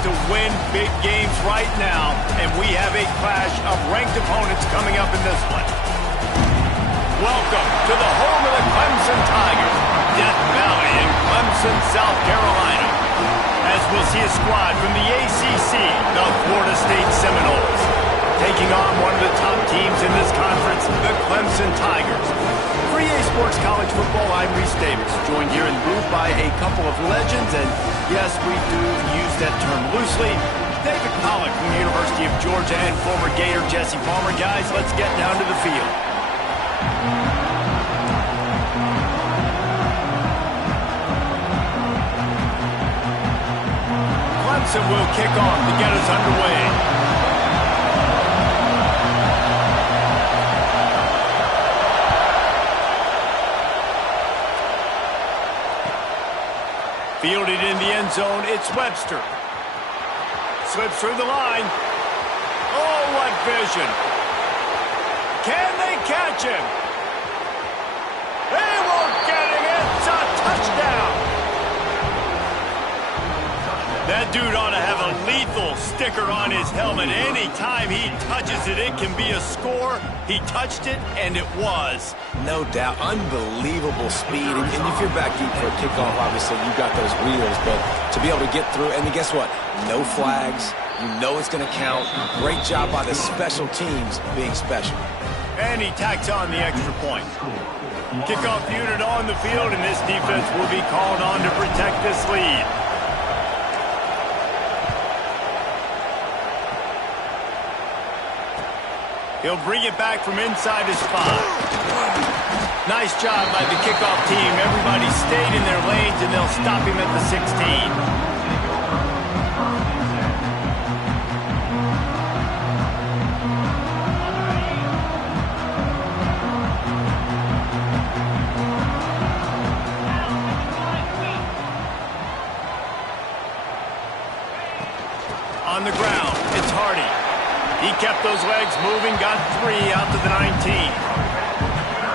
to win big games right now, and we have a clash of ranked opponents coming up in this one. Welcome to the home of the Clemson Tigers, Death Valley in Clemson, South Carolina. As we'll see a squad from the ACC, the Florida State Seminoles, taking on one of the top teams in this conference, the Clemson Tigers. For EA Sports College Football, I'm Reese Davis, joined here in the booth by a couple of legends, and yes, we do use that term loosely. David Pollack from the University of Georgia and former Gator Jesse Palmer. Guys, let's get down to the field. Clemson will kick off to get us underway. Fielded in the end zone, it's Webster. Slips through the line. Oh, what vision. Can they catch him? They won't get him. It's a touchdown. That dude ought to have a lethal sticker on his helmet. Anytime he touches it, it can be a score. He touched it, and it was. No doubt. Unbelievable speed. And if you're back deep for a kickoff, obviously, you got those wheels. But to be able to get through, and guess what? No flags. You know it's going to count. Great job by the special teams being special. And he tacks on the extra point. Kickoff unit on the field, and this defense will be called on to protect this lead. He'll bring it back from inside his 5. Nice job by the kickoff team. Everybody stayed in their lanes, and they'll stop him at the 16. On the ground, it's Hardy. He kept those legs moving, got 3 out to the 19.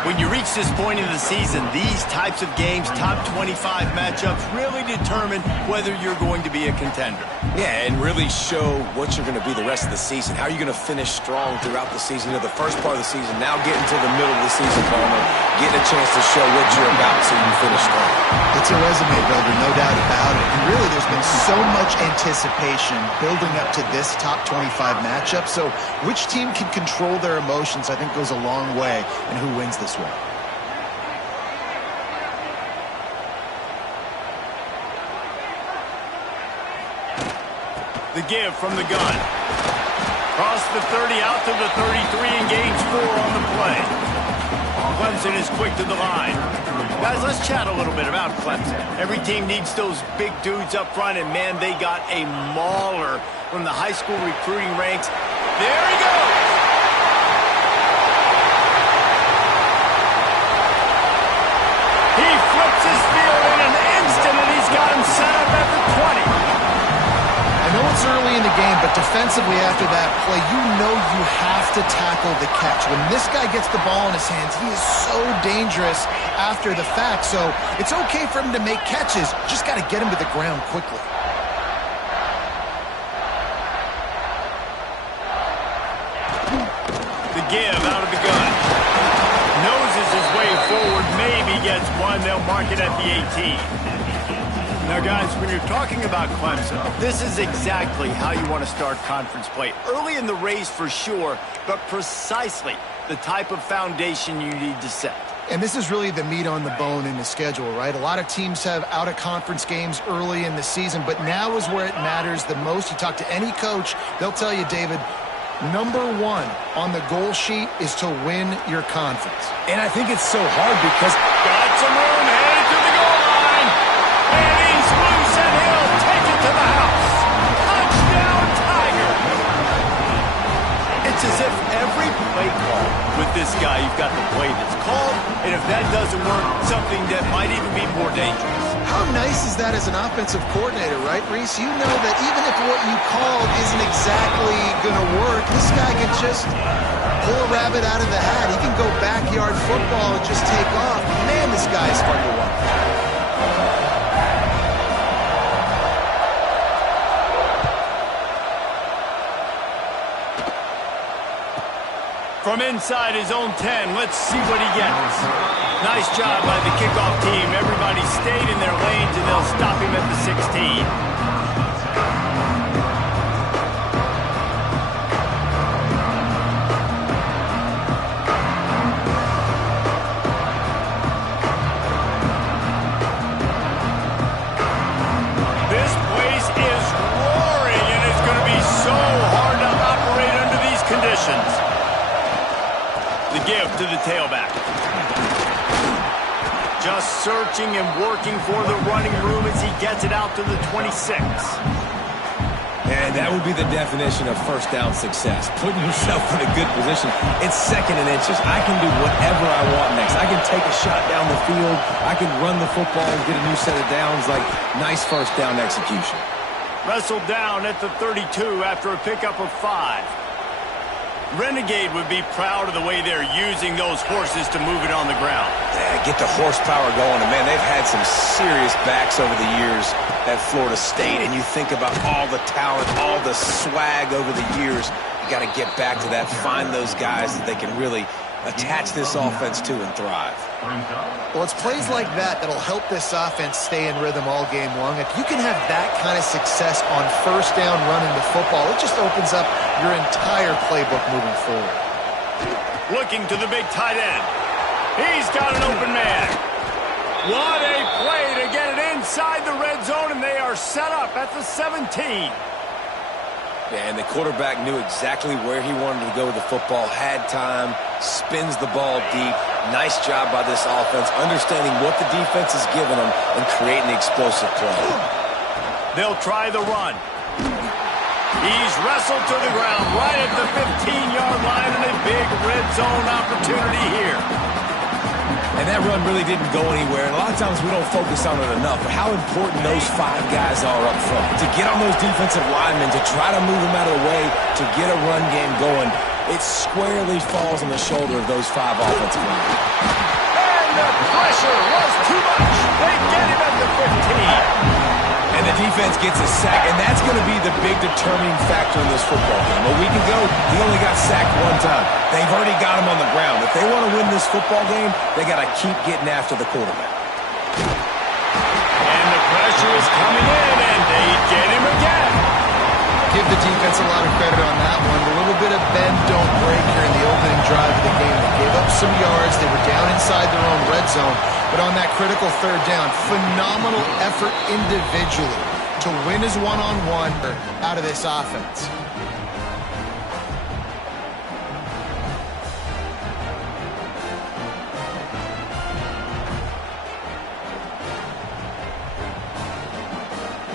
When you reach this point in the season, these types of games, top 25 matchups, really determine whether you're going to be a contender. Yeah, and really show what you're going to be the rest of the season. How are you going to finish strong throughout the season? You know, the first part of the season, now getting to the middle of the season, Palmer, getting a chance to show what you're about so you finish strong. It's a resume builder, no doubt about it. And really, there's been so much anticipation building up to this top 25 matchup. So which team can control their emotions, I think, goes a long way in who wins this one. The give from the gun. Cross the 30 out to the 33 and gains 4 on the play. Clemson is quick to the line. Guys, let's chat a little bit about Clemson. Every team needs those big dudes up front, and man, they got a mauler from the high school recruiting ranks. There he goes! He flips his field in an instant, and he's got him set up at the 20. I know it's early in the game, but defensively after that play, you know you have to tackle the catch. When this guy gets the ball in his hands, he is so dangerous after the fact. So it's okay for him to make catches. Just got to get him to the ground quickly. The give out of the gun. Noses his way forward, maybe gets 1. They'll mark it at the 18. Now, guys, when you're talking about Clemson, this is exactly how you want to start conference play. Early in the race for sure, but precisely the type of foundation you need to set. And this is really the meat on the bone in the schedule, right? A lot of teams have out-of-conference games early in the season, but now is where it matters the most. You talk to any coach, they'll tell you, David, number 1 on the goal sheet is to win your conference. And I think it's so hard because... Got some room, headed to the goal line. And he's loose, and he'll take it to the house. Touchdown, Tiger. It's as if every play call with this guy, you've got the play that's called, and if that doesn't work, something that might even be more dangerous. How nice is that as an offensive coordinator, right, Reese? You know that even if what you called isn't exactly going to work, this guy can just pull a rabbit out of the hat. He can go backyard football and just take off. Man, this guy is fun to watch. From inside his own 10, let's see what he gets. Nice job by the kickoff team. Everybody stayed in their lanes, and they'll stop him at the 16. This place is roaring, and it's going to be so hard to operate under these conditions. The give to the tailback. Just searching and working for the running room as he gets it out to the 26. And that would be the definition of first down success. Putting yourself in a good position. It's 2nd and inches. I can do whatever I want next. I can take a shot down the field. I can run the football and get a new set of downs. Like, nice first down execution. Wrestled down at the 32 after a pickup of 5. Renegade would be proud of the way they're using those horses to move it on the ground. Yeah, get the horsepower going. And, man, they've had some serious backs over the years at Florida State. And you think about all the talent, all the swag over the years. You got to get back to that, find those guys that they can really attach this offense to and thrive. Well, it's plays like that that'll help this offense stay in rhythm all game long. If you can have that kind of success on first down running the football, it just opens up your entire playbook moving forward. Looking to the big tight end. He's got an open man. What a play to get it inside the red zone, and they are set up at the 17. Yeah, and the quarterback knew exactly where he wanted to go with the football, had time, spins the ball deep. Nice job by this offense, understanding what the defense is giving them and creating the explosive play. They'll try the run. He's wrestled to the ground right at the 15-yard line, and a big red zone opportunity here. And that run really didn't go anywhere. And a lot of times we don't focus on it enough. But how important those 5 guys are up front. To get on those defensive linemen, to try to move them out of the way, to get a run game going, it squarely falls on the shoulder of those 5 offensive linemen. And the pressure was too much. They get him at the 15. And the defense gets a sack, and that's going to be the big determining factor in this football game. A week ago, he only got sacked 1 time. They've already got him on the ground. If they want to win this football game, they got to keep getting after the quarterback. And the pressure is coming in, and they get him again. Give the defense a lot of credit on that one. A little bit of bend, don't break here in the opening drive of the game. They gave up some yards. They were down inside their own red zone. But on that critical 3rd down, phenomenal effort individually to win his one-on-one out of this offense.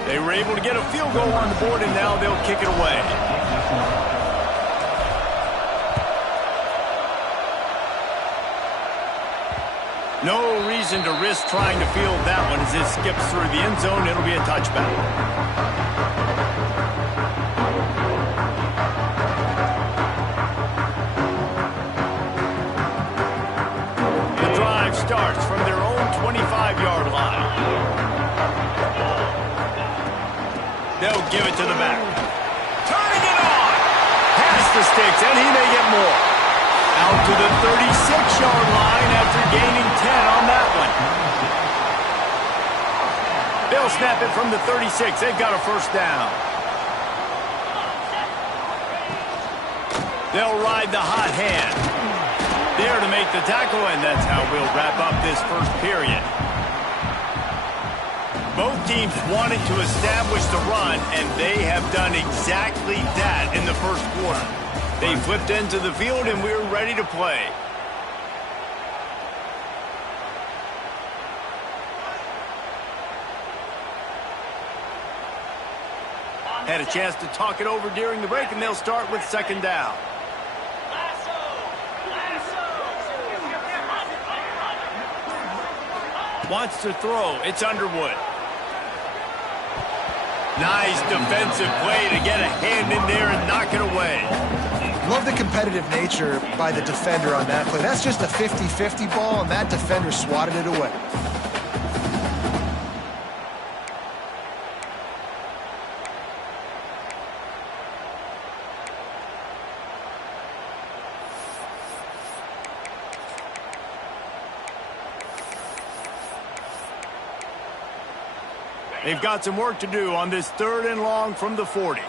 They were able to get a field goal on the board, and now they'll kick it away. No reason to risk trying to field that one as it skips through the end zone. It'll be a touchback. The drive starts from their own 25-yard line. They'll give it to the back. Turning it on! Past the sticks, and he may get more. Out to the 36-yard line after gaining 10 on that one. They'll snap it from the 36. They've got a first down. They'll ride the hot hand. There to make the tackle, and that's how we'll wrap up this first period. Both teams wanted to establish the run, and they have done exactly that in the first quarter. They flipped into the field, and we're ready to play. Had a chance to talk it over during the break, and they'll start with 2nd down. Wants to throw. It's Underwood. Nice defensive play to get a hand in there and knock it away. Love the competitive nature by the defender on that play. That's just a 50-50 ball, and that defender swatted it away. They've got some work to do on this 3rd and long from the 40.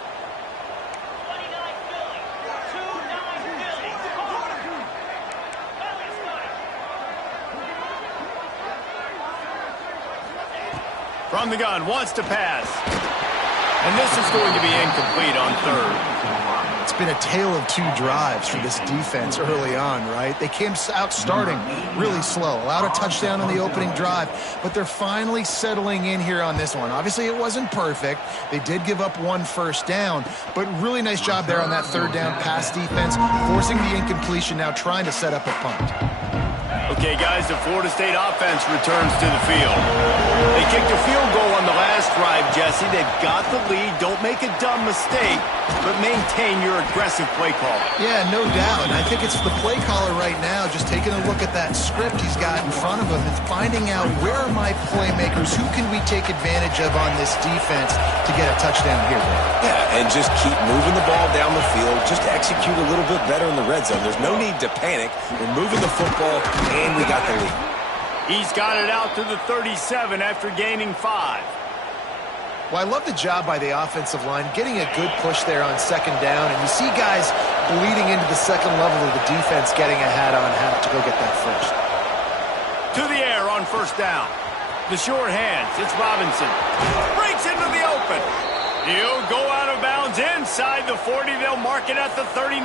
From the gun, wants to pass. And this is going to be incomplete on 3rd. It's been a tale of 2 drives for this defense early on, right? They came out starting really slow, allowed a touchdown on the opening drive, but they're finally settling in here on this one. Obviously, it wasn't perfect. They did give up 1 first down, but really nice job there on that 3rd down pass defense, forcing the incompletion, now trying to set up a punt. Okay, guys, the Florida State offense returns to the field. They kicked a field goal on the last drive, Jesse. They've got the lead. Don't make a dumb mistake, but maintain your aggressive play call. Yeah, no doubt. I think it's the play caller right now just taking a look at that script he's got in front of him and finding out where are my playmakers, who can we take advantage of on this defense to get a touchdown here, Greg? Yeah, and just keep moving the ball down the field. Just execute a little bit better in the red zone. There's no need to panic. We're moving the football, and we got the lead. He's got it out to the 37 after gaining 5. Well, I love the job by the offensive line, getting a good push there on 2nd down, and you see guys bleeding into the 2nd level of the defense getting a hat on hat to go get that first. To the air on 1st down. The short hands, it's Robinson. Breaks into the open. He'll go out of bounds inside the 40. They'll mark it at the 39.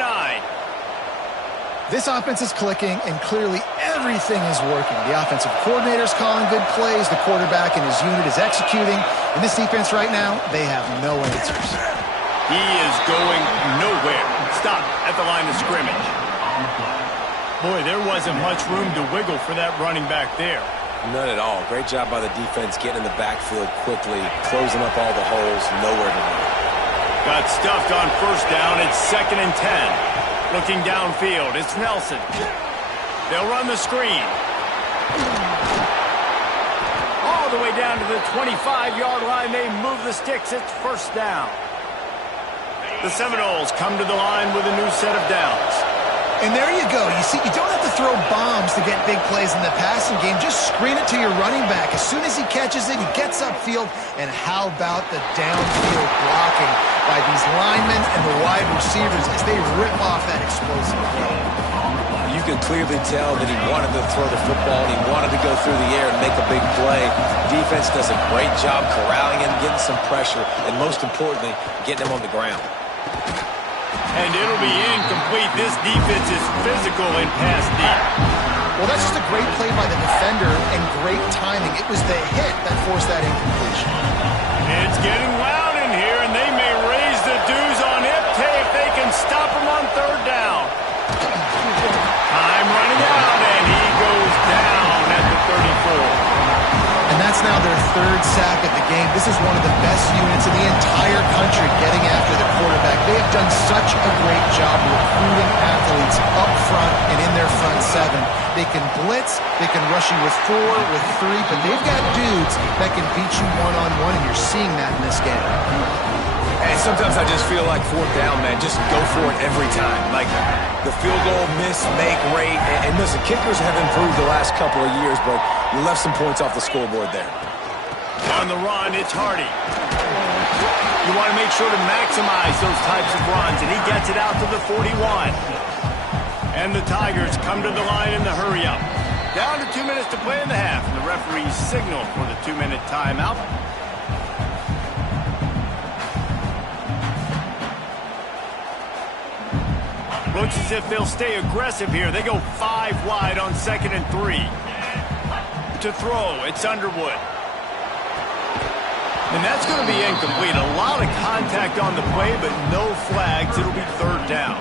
This offense is clicking, and clearly everything is working. The offensive coordinator's calling good plays. The quarterback and his unit is executing. In this defense right now, they have no answers. He is going nowhere. Stop at the line of scrimmage. Boy, there wasn't much room to wiggle for that running back there. None at all. Great job by the defense getting in the backfield quickly, closing up all the holes, nowhere to go. Got stuffed on 1st down. It's 2nd and 10. Looking downfield, it's Nelson. They'll run the screen. All the way down to the 25-yard line. They move the sticks. It's 1st down. The Seminoles come to the line with a new set of downs. And there you go. You see, you don't have to throw bombs to get big plays in the passing game. Just screen it to your running back. As soon as he catches it, he gets upfield. And how about the downfield blocking by these linemen and the wide receivers as they rip off that explosive play? You could clearly tell that he wanted to throw the football, and he wanted to go through the air and make a big play. Defense does a great job corralling him, getting some pressure, and most importantly, getting him on the ground. And it'll be incomplete. This defense is physical and pass deep. Well, that's just a great play by the defender and great timing. It was the hit that forced that incompletion. It's getting loud in here, and they may raise the dues on Ipte if they can stop him on 3rd down. Time running out, and he goes down at the 34. And that's now their 3rd sack of the game. This is one of the best units in the entire country getting after the quarterback. They have done such a great job recruiting athletes up front and in their front 7. They can blitz, they can rush you with 4, with 3, but they've got dudes that can beat you one-on-one, and you're seeing that in this game. And sometimes I just feel like 4th down, man, just go for it every time. Like the field goal miss, make rate. And listen, kickers have improved the last couple of years, but you left some points off the scoreboard there. On the run, it's Hardy. You want to make sure to maximize those types of runs, and he gets it out to the 41. And the Tigers come to the line in the hurry-up. Down to 2 minutes to play in the half, and the referee signaled for the 2-minute timeout. Looks as if they'll stay aggressive here. They go 5 wide on 2nd and 3. To throw, it's Underwood. And that's going to be incomplete. A lot of contact on the play, but no flags. It'll be 3rd down.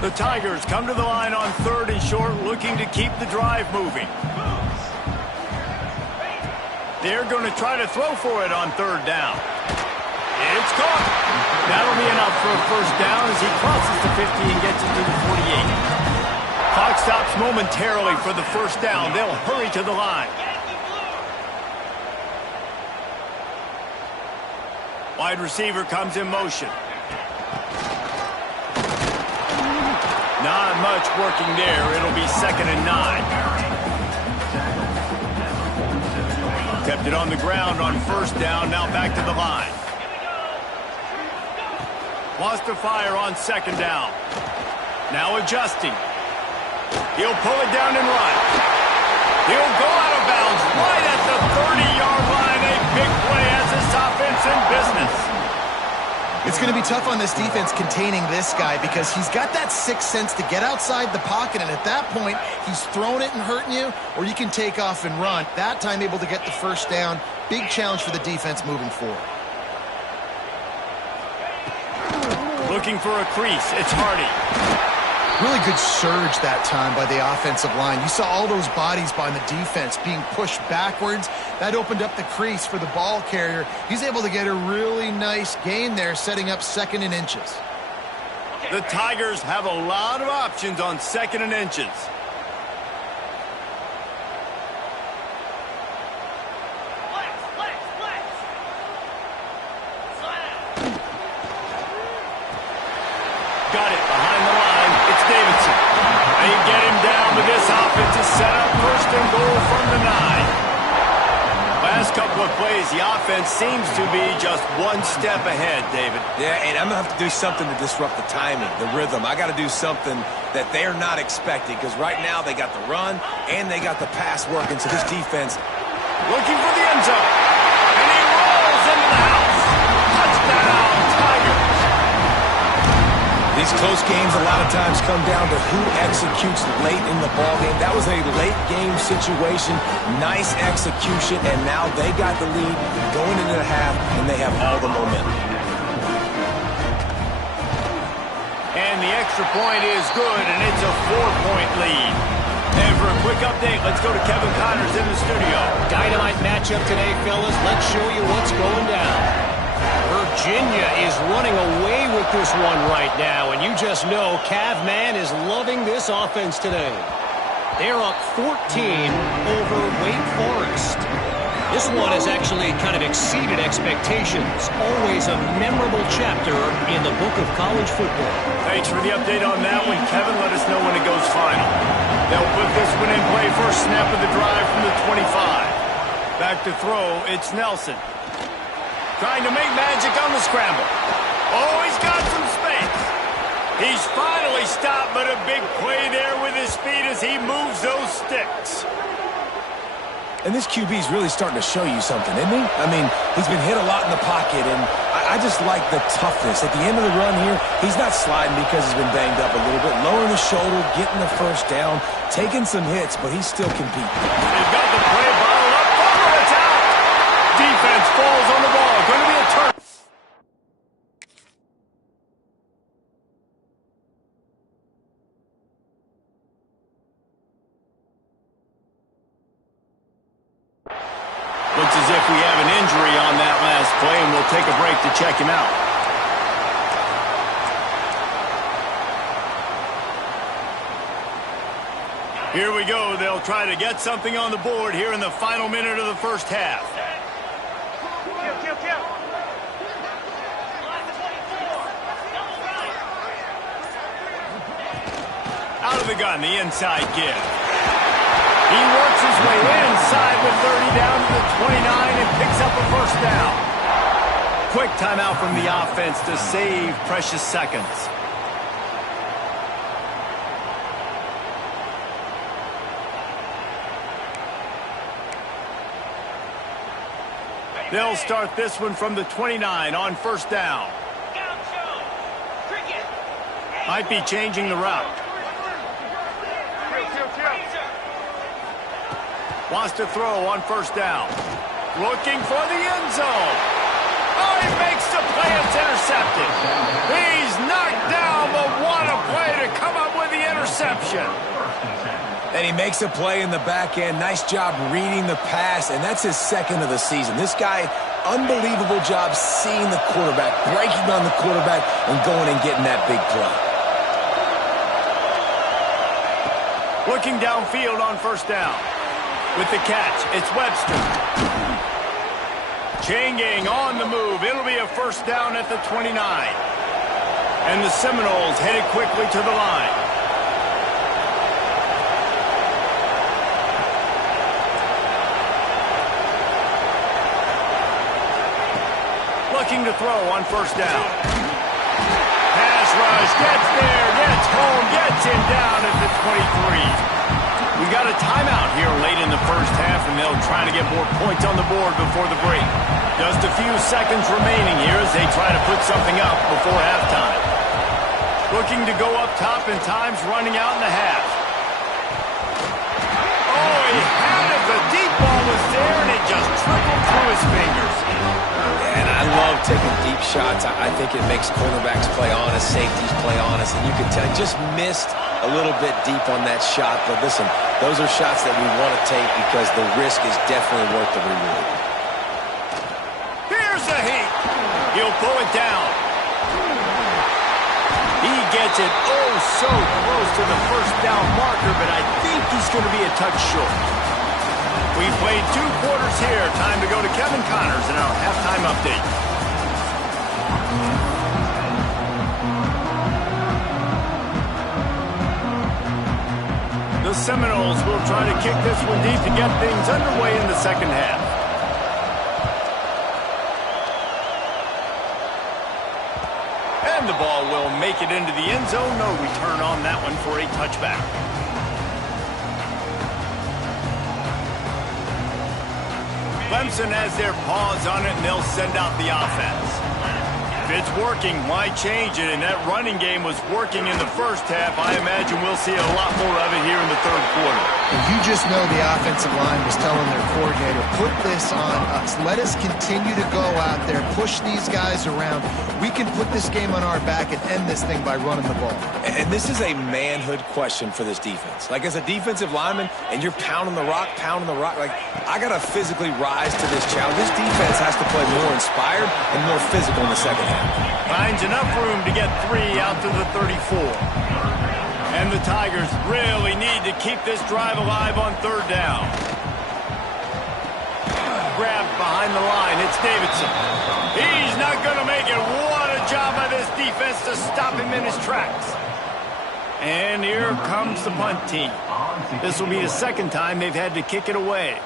The Tigers come to the line on 3rd and short, looking to keep the drive moving. They're going to try to throw for it on 3rd down. It's caught. That'll be enough for a 1st down as he crosses the 50 and gets it to the 48. Clock stops momentarily for the 1st down. They'll hurry to the line. Wide receiver comes in motion. Not much working there. It'll be 2nd and 9. Kept it on the ground on 1st down. Now back to the line. Wants to fire on 2nd down. Now adjusting. He'll pull it down and run. He'll go out of bounds right at the 30-yard line. A big play as this offense in business. It's going to be tough on this defense containing this guy because he's got that sixth sense to get outside the pocket, and at that point, he's throwing it and hurting you, or you can take off and run. That time able to get the 1st down. Big challenge for the defense moving forward. Looking for a crease. It's Hardy. Really good surge that time by the offensive line. You saw all those bodies by the defense being pushed backwards. That opened up the crease for the ball carrier. He's able to get a really nice gain there, setting up 2nd and inches. The Tigers have a lot of options on 2nd and inches. Got it behind the line. It's Davidson. They get him down, but this offense is set up 1st and goal from the 9. Last couple of plays, the offense seems to be just one step ahead, David. Yeah, and I'm going to have to do something to disrupt the timing, the rhythm. I got to do something that they're not expecting because right now they got the run and they got the pass working, so this defense looking for the end zone. And he rolls into the house. Touchdown, Tigers. These close games a lot of times come down to who executes late in the ballgame. That was a late game situation, nice execution, and now they got the lead going into the half, and they have all the momentum. And the extra point is good, and it's a 4-point lead. And for a quick update, let's go to Kevin Connors in the studio. Dynamite matchup today, fellas. Let's show you what's going down. Virginia is running away with this one right now, and you just know Cavman is loving this offense today. They're up 14 over Wake Forest. This one has actually kind of exceeded expectations. Always a memorable chapter in the book of college football. Thanks for the update on that one, Kevin. Let us know when it goes final. They'll put this one in play. First snap of the drive from the 25. Back to throw, it's Nelson. Trying to make magic on the scramble. Oh, he's got some space. He's finally stopped, but a big play there with his feet as he moves those sticks. And this QB is really starting to show you something, isn't he? I mean, he's been hit a lot in the pocket, and I just like the toughness. At the end of the run here, he's not sliding because he's been banged up a little bit. Lowering the shoulder, getting the 1st down, taking some hits, but he's still competing. They've got the play bottled up. Oh, it's out. Defense falls on the ball. Going to be a turn. Looks as if we have an injury on that last play, and we'll take a break to check him out. Here we go. They'll try to get something on the board here in the final minute of the 1st half. Out of the gun, the inside give. He works his way inside with 30 down to the 29 and picks up a 1st down. Quick timeout from the offense to save precious seconds. They'll start this one from the 29 on 1st down. Might be changing the route. Wants to throw on 1st down. Looking for the end zone. Oh, he makes the play. It's intercepted. He's knocked down, but what a play to come up with the interception. And he makes a play in the back end. Nice job reading the pass, and that's his 2nd of the season. This guy, unbelievable job seeing the quarterback, breaking on the quarterback, and going and getting that big play. Looking downfield on 1st down. With the catch, it's Webster. Chain gang on the move. It'll be a first down at the 29. And the Seminoles headed quickly to the line. Looking to throw on first down. Pass rush, gets there, gets home, gets him down at the 23. We got a timeout here late in the first half, and they'll try to get more points on the board before the break. Just a few seconds remaining here as they try to put something up before halftime. Looking to go up top, and time's running out in the half. Oh, he had it. The deep ball was there, and it just trickled through his fingers. And I love taking deep shots. I think it makes cornerbacks play honest, safeties play honest, and you can tell he just missed a little bit deep on that shot. But listen, those are shots that we want to take because the risk is definitely worth the reward. Here's the heat. He'll pull it down. He gets it so close to the first down marker, but I think he's going to be a touch short. We've played 2 quarters here. Time to go to Kevin Connors in our halftime update. The Seminoles will try to kick this one deep to get things underway in the second half. And the ball will make it into the end zone. No return on that one for a touchback. Clemson has their paws on it, and they'll send out the offense. If it's working, why change it? And that running game was working in the first half. I imagine we'll see a lot more of it here in the third quarter. And you just know the offensive line was telling their coordinator, put this on us. Let us continue to go out there, push these guys around. We can put this game on our back and end this thing by running the ball. And this is a manhood question for this defense. Like, as a defensive lineman, and you're pounding the rock, like, I got to physically rise to this challenge. This defense has to play more inspired and more physical in the second half. Finds enough room to get 3 out to the 34. And the Tigers really need to keep this drive alive on third down. Grabbed behind the line. It's Davidson. He's not going to make it. What a job by this defense to stop him in his tracks. And here comes the punt team. This will be the second time they've had to kick it away.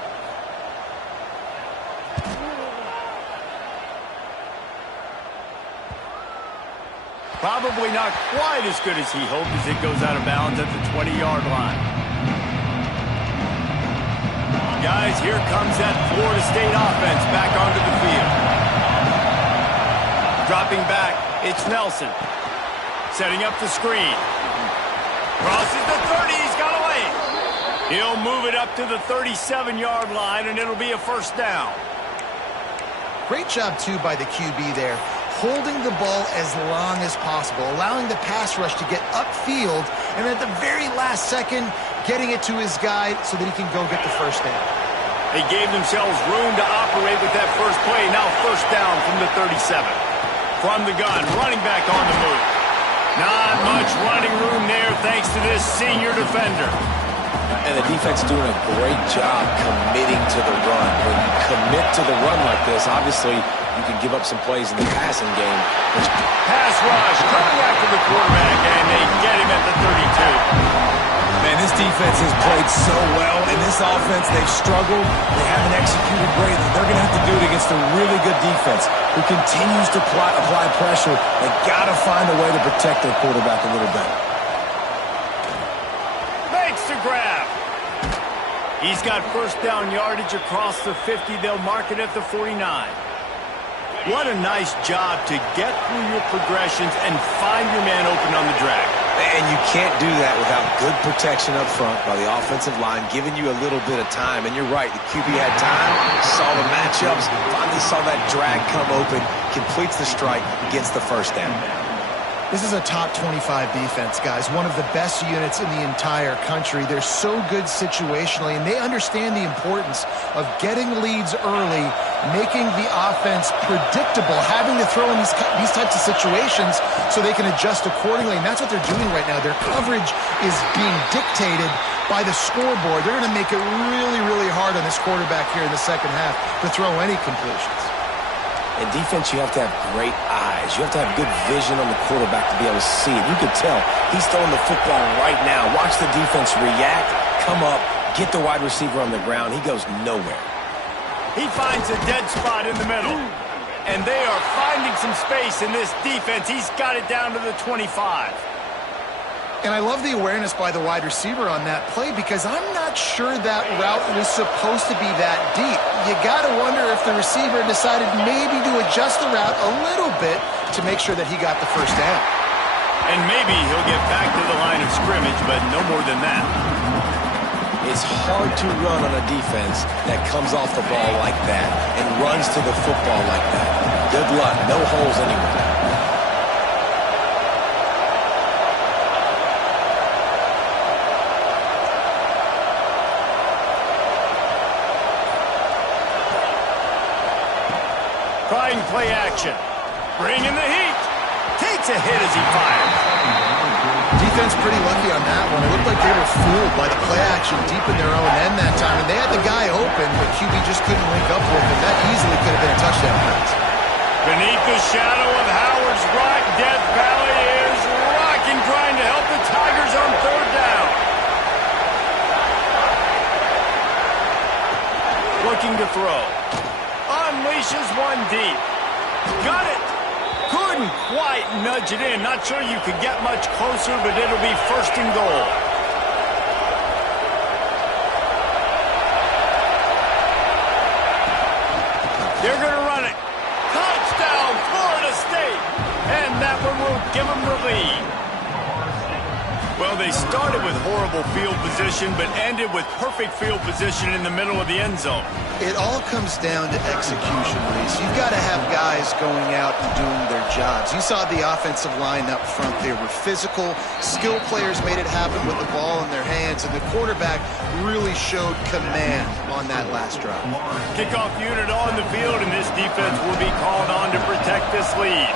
Probably not quite as good as he hoped as it goes out of bounds at the 20-yard line. Guys, here comes that Florida State offense back onto the field. Dropping back, it's Nelson. Setting up the screen. Crosses the 30, he's got away. He'll move it up to the 37-yard line, and it'll be a first down. Great job, too, by the QB there. Holding the ball as long as possible, allowing the pass rush to get upfield, and at the very last second, getting it to his guy so that he can go get the first down. They gave themselves room to operate with that first play. Now first down from the 37. From the gun, running back on the move. Not much running room there thanks to this senior defender. And the defense doing a great job committing to the run. When you commit to the run like this, obviously you can give up some plays in the passing game. Pass rush coming after the quarterback, and they get him at the 32. Man, this defense has played so well, and this offense, they've struggled. They haven't executed great. They're going to have to do it against a really good defense who continues to apply pressure. They got to find a way to protect their quarterback a little better. Makes the grab. He's got first down yardage across the 50. They'll mark it at the 49. What a nice job to get through your progressions and find your man open on the drag. And you can't do that without good protection up front by the offensive line, giving you a little bit of time. And you're right, the QB had time, saw the matchups, finally saw that drag come open, completes the strike, gets the first down. This is a top 25 defense, guys. One of the best units in the entire country. They're so good situationally, and they understand the importance of getting leads early, making the offense predictable, having to throw in these types of situations so they can adjust accordingly. And that's what they're doing right now. Their coverage is being dictated by the scoreboard. They're going to make it really, really hard on this quarterback here in the second half to throw any completions. In defense, you have to have great eyes. You have to have good vision on the quarterback to be able to see it. You could tell he's throwing the football right now. Watch the defense react, come up, get the wide receiver on the ground. He goes nowhere. He finds a dead spot in the middle. And they are finding some space in this defense. He's got it down to the 25. And I love the awareness by the wide receiver on that play because I'm not sure that route was supposed to be that deep. You got to wonder if the receiver decided maybe to adjust the route a little bit to make sure that he got the first down. And maybe he'll get back to the line of scrimmage, but no more than that. It's hard to run on a defense that comes off the ball like that and runs to the football like that. Good luck. No holes anywhere. Trying play action. Bringing the heat. Takes a hit as he fires. Defense pretty lucky on that one. It looked like they were fooled by the play action deep in their own end that time. And they had the guy open, but QB just couldn't link up with him. That easily could have been a touchdown pass. Beneath the shadow of Howard's Rock, Death Valley is rocking, trying to help the Tigers on third down. Looking to throw. Unleashes one deep. Got it. Couldn't quite nudge it in. Not sure you could get much closer, but it'll be first and goal. They're going to run it. Touchdown, Florida State. And that one will give them the lead. Well, they started with horrible field position, but ended with perfect field position in the middle of the end zone. It all comes down to execution, Reese. You've got to have guys going out and doing their jobs. You saw the offensive line up front. They were physical. Skilled players made it happen with the ball in their hands, and the quarterback really showed command on that last drive. Kickoff unit on the field, and this defense will be called on to protect this lead.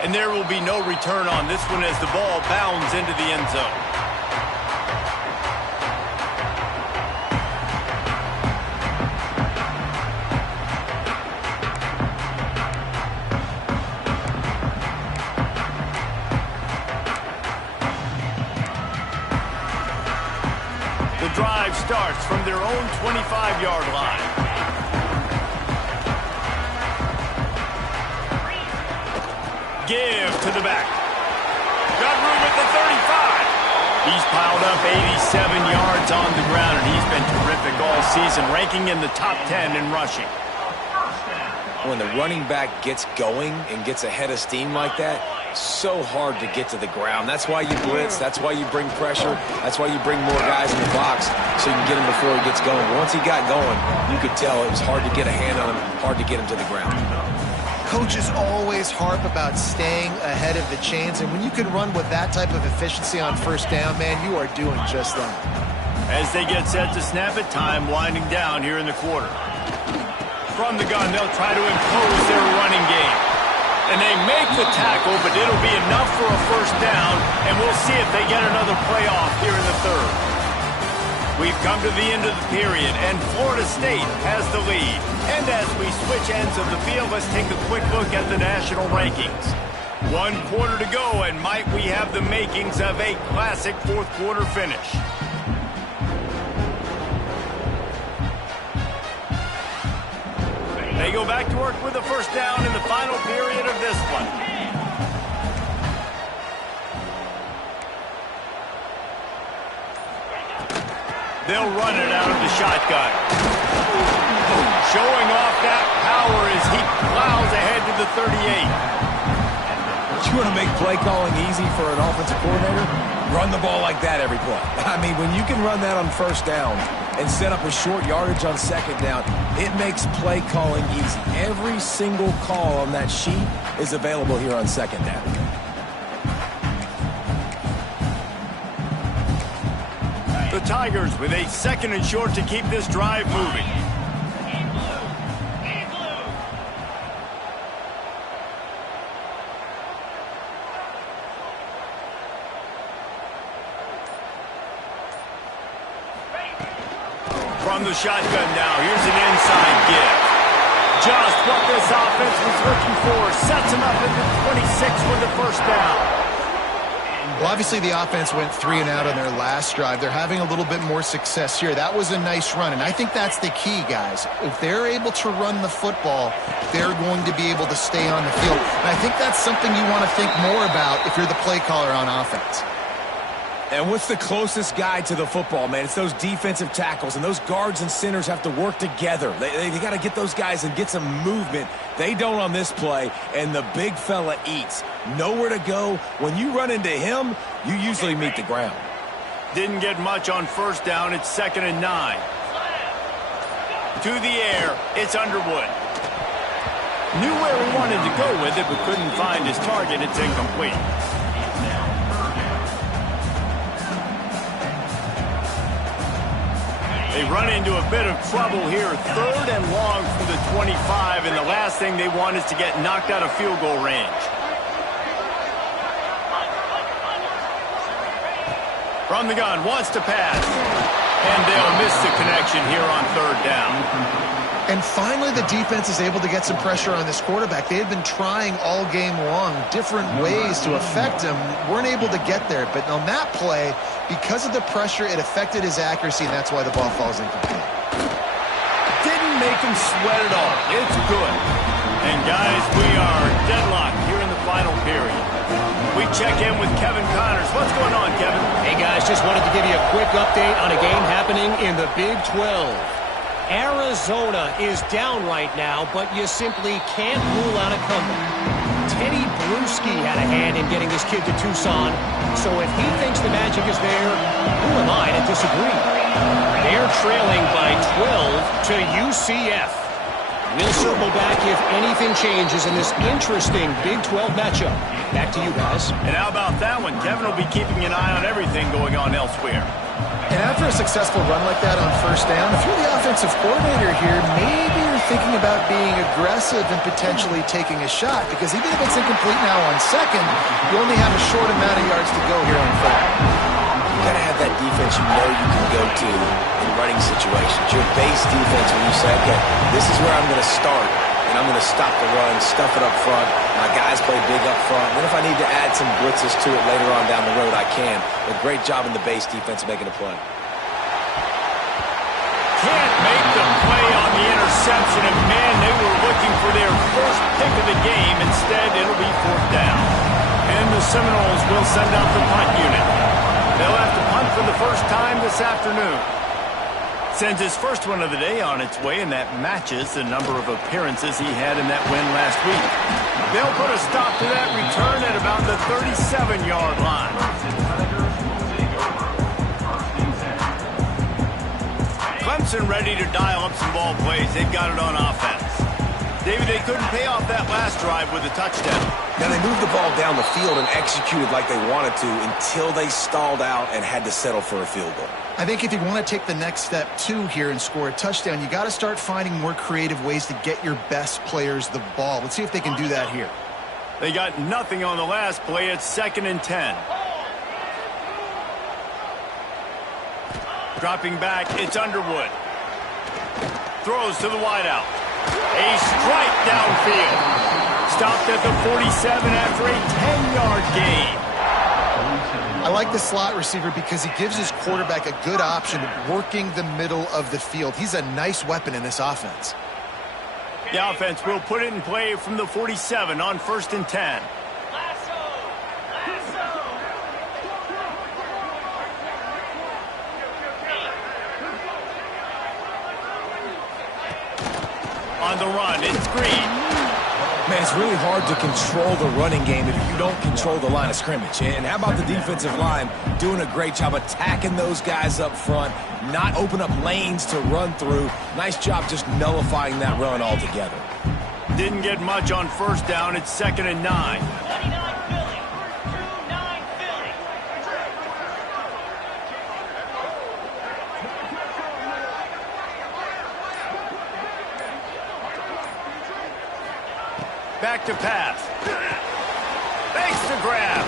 And there will be no return on this one as the ball bounds into the end zone. The drive starts from their own 25-yard line. Give to the back. Got room at the 35. He's piled up 87 yards on the ground, and he's been terrific all season, ranking in the top 10 in rushing. When the running back gets going and gets ahead of steam like that, so hard to get to the ground. That's why you blitz. That's why you bring pressure. That's why you bring more guys in the box so you can get him before he gets going. Once he got going, you could tell it was hard to get a hand on him, hard to get him to the ground. Coaches always harp about staying ahead of the chains, and when you can run with that type of efficiency on first down, man, you are doing just that. As they get set to snap it, time winding down here in the quarter. From the gun, they'll try to impose their running game. And they make the tackle, but it'll be enough for a first down, and we'll see if they get another play off here in the third. We've come to the end of the period, and Florida State has the lead. And as we switch ends of the field, let's take a quick look at the national rankings. 1 quarter to go, and might we have the makings of a classic fourth quarter finish. They go back to work with a first down in the final period of this one. They'll run it out of the shotgun. Showing off that power as he plows ahead to the 38. You want to make play calling easy for an offensive coordinator? Run the ball like that every play. I mean, when you can run that on first down and set up a short yardage on second down, it makes play calling easy. Every single call on that sheet is available here on second down. The Tigers with a second and short to keep this drive moving. From the shotgun now, here's an inside give. Just what this offense was looking for. Sets him up at the 26 with the first down. Well, obviously the offense went 3 and out on their last drive. They're having a little bit more success here. That was a nice run, and I think that's the key, guys. If they're able to run the football, they're going to be able to stay on the field. And I think that's something you want to think more about if you're the play caller on offense. And what's the closest guy to the football, man? It's those defensive tackles, and those guards and centers have to work together. They got to get those guys and get some movement. They don't on this play, and the big fella eats. Nowhere to go. When you run into him, you usually meet the ground. Didn't get much on first down. It's 2nd and 9. To the air. It's Underwood. Knew where he wanted to go with it, but couldn't find his target. It's incomplete. They run into a bit of trouble here. 3rd and long from the 25, and the last thing they want is to get knocked out of field goal range. From the gun, wants to pass. And they'll miss the connection here on 3rd down. And finally, the defense is able to get some pressure on this quarterback. They had been trying all game long, different ways to affect him. Weren't able to get there. But on that play, because of the pressure, it affected his accuracy, and that's why the ball falls incomplete. Didn't make him sweat at all. It's good. And, guys, we are deadlocked here in the final period. We check in with Kevin Connors. What's going on, Kevin? Hey, guys, just wanted to give you a quick update on a game happening in the Big 12. Arizona is down right now, but you simply can't rule out a comeback. Teddy Bruschi had a hand in getting this kid to Tucson, so if he thinks the magic is there, who am I to disagree? They're trailing by 12 to UCF. We'll circle back if anything changes in this interesting Big 12 matchup. Back to you guys. And how about that one? Kevin will be keeping an eye on everything going on elsewhere. And after a successful run like that on first down, if you're the offensive coordinator here, maybe you're thinking about being aggressive and potentially taking a shot, because even if it's incomplete now on 2nd, you only have a short amount of yards to go here on 3rd. You got to have that defense you know you can go to in running situations. Your base defense when you say, okay, this is where I'm going to start, and I'm going to stop the run, stuff it up front. My guys play big up front. Then if I need to add some blitzes to it later on down the road, I can. But great job in the base defense making a play. Can't make the play on the interception, and man, they were looking for their first pick of the game. Instead, it'll be 4th down. And the Seminoles will send out the punt unit. They'll have to punt for the first time this afternoon. Sends his first one of the day on its way, and that matches the number of appearances he had in that win last week. They'll put a stop to that return at about the 37-yard line. Clemson ready to dial up some ball plays. They've got it on offense. David, they couldn't pay off that last drive with a touchdown. Now, they moved the ball down the field and executed like they wanted to until they stalled out and had to settle for a field goal. I think if you want to take the next step, too, here and score a touchdown, you got to start finding more creative ways to get your best players the ball. Let's see if they can do that here. They got nothing on the last play. It's 2nd and 10. Dropping back, it's Underwood. Throws to the wideout. A strike downfield. Stopped at the 47 after a 10-yard gain. I like the slot receiver because he gives his quarterback a good option of working the middle of the field. He's a nice weapon in this offense. The offense will put it in play from the 47 on 1st and 10. On the run, it's Green. Man, it's really hard to control the running game if you don't control the line of scrimmage. And how about the defensive line doing a great job attacking those guys up front, not open up lanes to run through. Nice job just nullifying that run altogether. Didn't get much on first down. It's 2nd and 9. Back to pass. Makes the grab.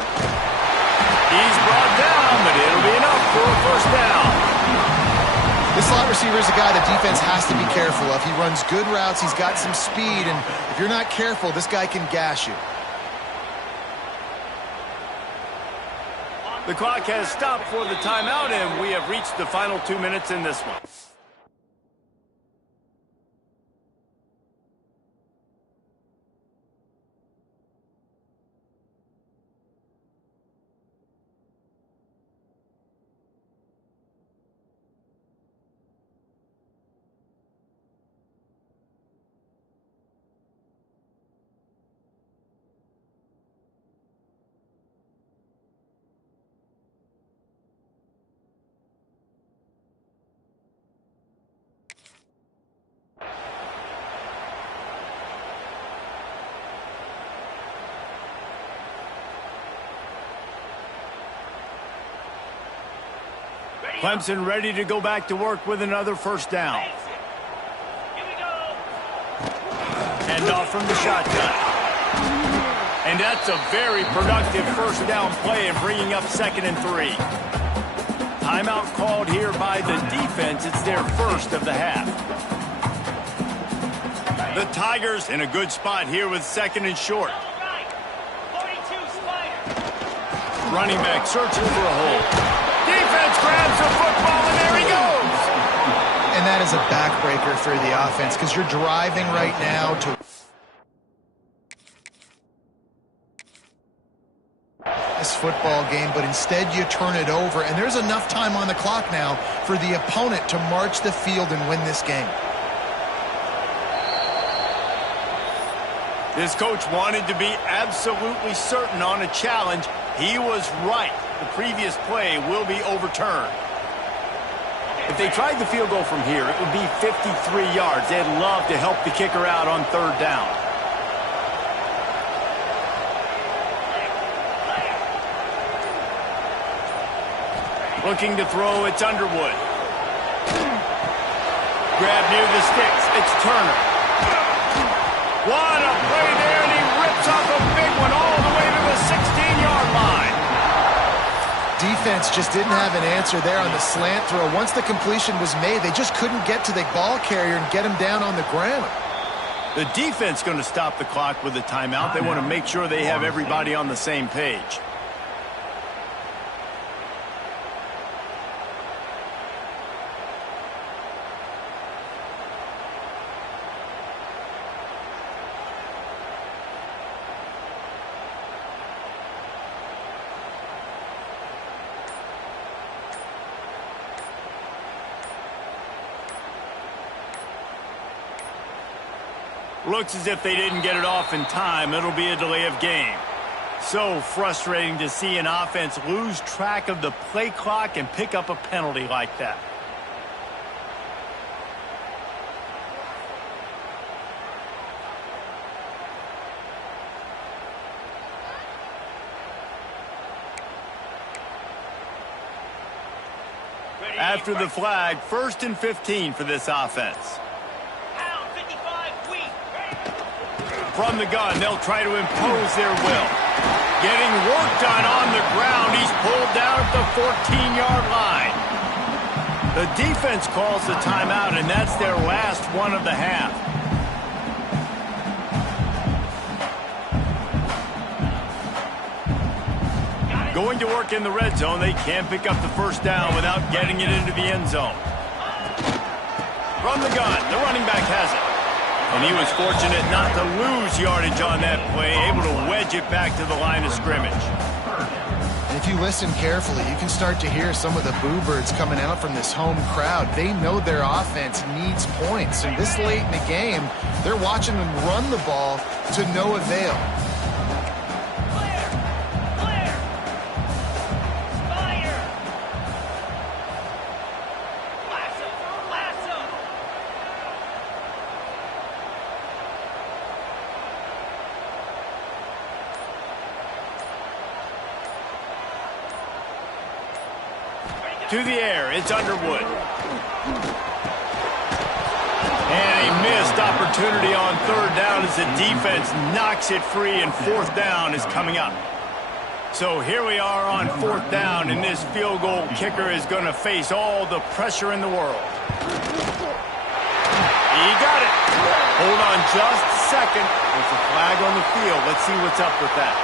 He's brought down, but it'll be enough for a first down. This slot receiver is a guy the defense has to be careful of. He runs good routes, he's got some speed, and if you're not careful, this guy can gash you. The clock has stopped for the timeout, and we have reached the final 2 minutes in this one. Clemson ready to go back to work with another first down. Hand off from the shotgun. And that's a very productive first down play and bringing up 2nd and 3. Timeout called here by the defense. It's their first of the half. The Tigers in a good spot here with 2nd and short. Running back searching for a hole. Defense grabs the football, and there he goes. And that is a backbreaker for the offense because you're driving right now to this football game, but instead you turn it over, and there's enough time on the clock now for the opponent to march the field and win this game. This coach wanted to be absolutely certain on a challenge. He was right. The previous play will be overturned. If they tried the field goal from here, it would be 53 yards. They'd love to help the kicker out on 3rd down. Looking to throw, it's Underwood. Grab near the sticks, it's Turner. What a play there, and he rips off a big one all the way to the 16-yard line. Defense just didn't have an answer there on the slant throw. Once the completion was made, they just couldn't get to the ball carrier and get him down on the ground. The defense going to stop the clock with a timeout. They want to make sure they have everybody on the same page. Looks as if they didn't get it off in time. It'll be a delay of game. So frustrating to see an offense lose track of the play clock and pick up a penalty like that. After the flag, 1st and 15 for this offense. From the gun, they'll try to impose their will. Getting work done on the ground. He's pulled down at the 14-yard line. The defense calls the timeout, and that's their last one of the half. Going to work in the red zone. They can't pick up the first down without getting it into the end zone. From the gun, the running back has it. And he was fortunate not to lose yardage on that play, able to wedge it back to the line of scrimmage. And if you listen carefully, you can start to hear some of the boo birds coming out from this home crowd. They know their offense needs points. And this late in the game, they're watching them run the ball to no avail. To the air, it's Underwood. And a missed opportunity on 3rd down as the defense knocks it free, and 4th down is coming up. So here we are on 4th down, and this field goal kicker is going to face all the pressure in the world. He got it. Hold on just a second. There's a flag on the field. Let's see what's up with that.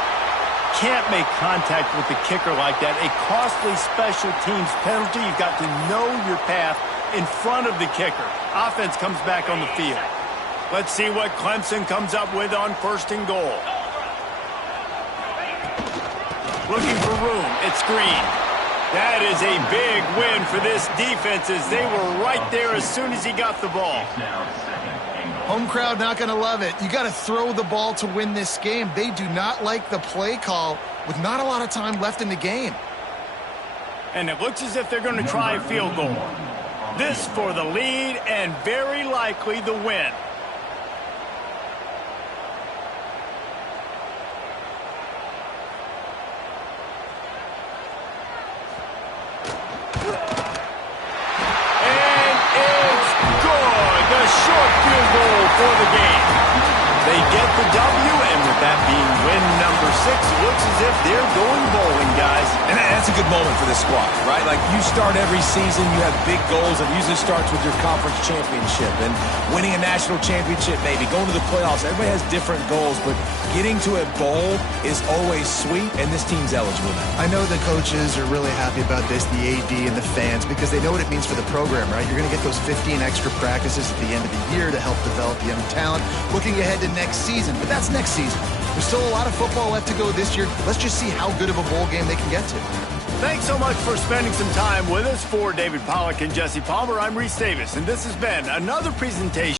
Can't make contact with the kicker like that. A costly special teams penalty. You've got to know your path in front of the kicker. Offense comes back on the field. Let's see what Clemson comes up with on 1st and goal. Looking for room. It's Green. That is a big win for this defense as they were right there as soon as he got the ball. Home crowd not going to love it. You got to throw the ball to win this game. They do not like the play call with not a lot of time left in the game. And it looks as if they're going to try a field goal. This for the lead and very likely the win. For the game. They get the W, and with that being win number 6, it looks as if they're going bowling, guys. And that's a good moment for this squad, right? Like, you start every season, you have big goals. It usually starts with your conference championship and winning a national championship, maybe going to the playoffs. Everybody has different goals, but getting to a bowl is always sweet, and this team's eligible now. I know the coaches are really happy about this, the AD and the fans, because they know what it means for the program, right? You're going to get those 15 extra practices at the end of the year to help develop young talent, looking ahead to next season. But that's next season. There's still a lot of football left to go this year. Let's just see how good of a bowl game they can get to. Thanks so much for spending some time with us. For David Pollack and Jesse Palmer, I'm Reese Davis, and this has been another presentation